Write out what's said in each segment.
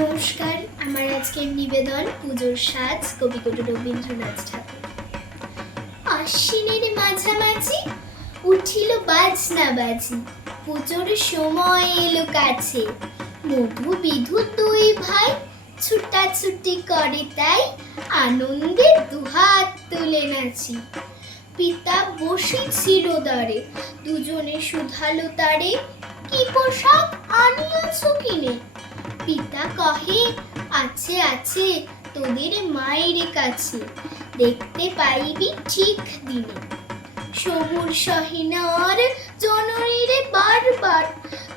নমস্কার, আমার আজকের নিবেদন পুজোর সাজ কবিগুরু রবীন্দ্রনাথ ঠাকুর। আশ্বিনের মাঝামাঝি উঠিল বাজনা বাজি, পুজোর সময় এলো কাছে। মধু বিধু দুই ভাই ছুটাছুটি করে তাই আনন্দে দুহাত তুলে নাচি। পিতা বসেছিল দাঁড়ে দুজনে শুধালো তারে, কি পোশাক আনিয়াছ কিনে? পিতা কহে, আছে আছে, তোদের মায়ের কাছে। দেখতে পাইবি ঠিক দিনে। সবুর সহিনার জননীরে বারবার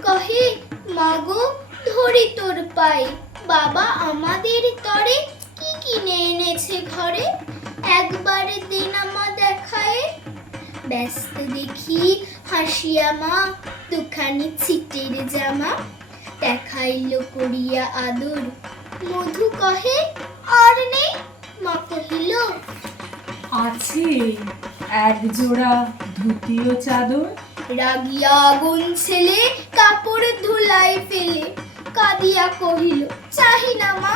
কহে, মাগো, ধরি তোর পায়ে। বাবা আমাদের তরে কি কিনে এনেছে ঘরে? একবার দিন আমা দেখায়। ব্যস্ত দেখি হাসিয়া মা, দুখানি ছিটের জামা। দেখাইল করিয়া আদর। মধু কহে আর নেই? মা কহিল আছে। এক জোড়া ধুতিও চাদর। রাগিয়া আগুন ছেলে কাপড় ধুলাই ফেলে। কাঁদিয়া কহিল চাহি না মা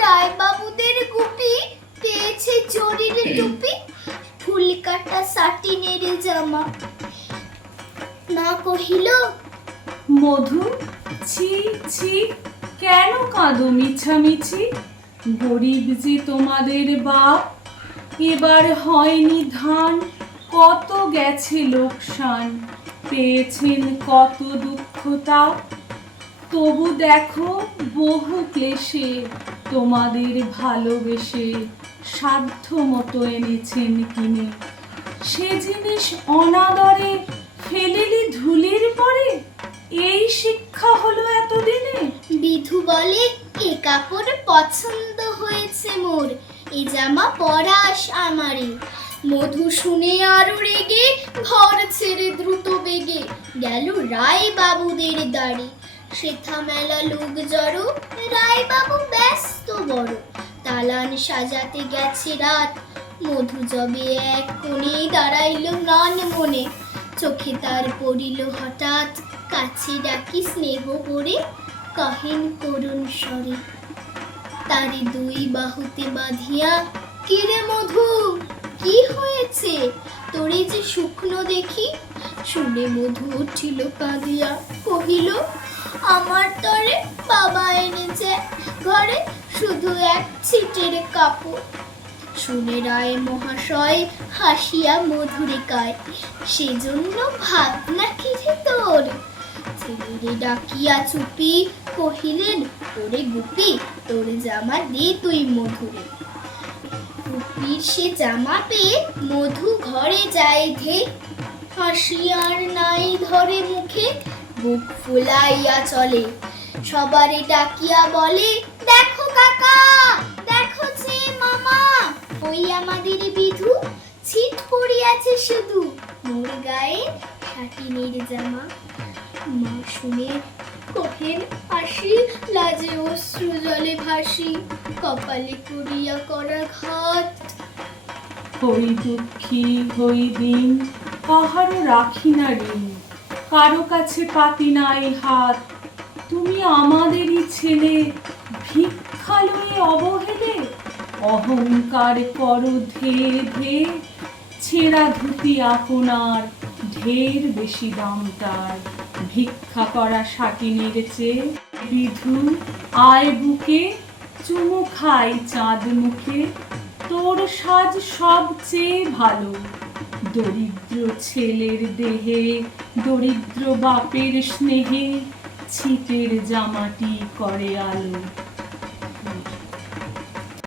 রায় বাবুদের গুপি পেয়েছে জরির টুপি। ফুল কাটা সাটিনের জামা। মা কহিল মধু? ছি ছি, কেন কাঁদো মিছামিছি? গরিব যে তোমাদের বাপ, এবার হয়নি ধান, কত গেছে লোকসান? পেয়েছেন কত দুঃখ তাপ? তবু দেখো বহু ক্লেশে, তোমাদের ভালোবেসে সাধ্য মতো এনেছেন কিনে। সে জিনিস অনাদরে ফেলিলি ধুলির পরে? এই শিক্ষা হলো এতদিনে? বিধু বলে, এ কাপড় পছন্দ হয়েছে মোর, এ জামা পরাস আমারে মধু শুনে আরও রেগে, ঘর ছেড়ে দ্রুত বেগে গেল রায় বাবুদের দাড়ি। শেথা মেলা লোক জড়ো রায় বাবু ব্যস্ত বড়। তালান সাজাতে গেছে রাত, মধু জবে এক কোণে দাঁড়াইল ম্লান মনে চোখে তার পড়িল হঠাৎ কাছে ডাকি স্নেহ করে, কহেন করুণ স্বরে। তারে দুই বাহুতে বাঁধিয়া, কিরে মধু, কি হয়েছে? তোরে যে শুকনো দেখি? শুনে মধু উঠিল কাঁদিয়া, কহিল, আমার তরে বাবা এনেছে। ঘরে শুধু এক ছিটের কাপড়। শুনে রায় মহাশয় হাসিয়া মধুরে কায় সেজন্য ভাবনা কি রে তোর? ছেলেরে ডাকিয়া চুপি কহিলেন গুপি জামা দে তুই মধুরে। গুপির সে জামা পেয়ে মধু ঘরে যায় ধে নাই ধরে মুখে, বুক ফুলাইয়া চলে। সবারে ডাকিয়া বলে, দেখো কাকা, দেখো যে মামা, ওই আমাদের বিধু, ছিট পড়িয়াছে শুধু। মোর গায়ে সাটিনের জামা। আসি লাজে অশ্রু জলে ভাসি, কপালে করা ঘাত। হই দুঃখী হই দিন কাহারও রাখি না ঋণ। কারও কাছে পাতি নাই হাত। তুমি আমাদেরই ছেলে, ভিক্ষা লয়ে অবহেলে? অহংকার করো ধে ধে, ছেঁড়া ধুতি আপনার। ঢের বেশি দাম তার। ভিক্ষা করা সাটিনের চেয়ে বিধু আয় বুকে, চুমু খাই চাঁদ মুখে। তোর সাজ সবচেয়ে ভালো, দরিদ্র ছেলের দেহে, দরিদ্র বাপের স্নেহে ছিটের জামাটি করে আলো।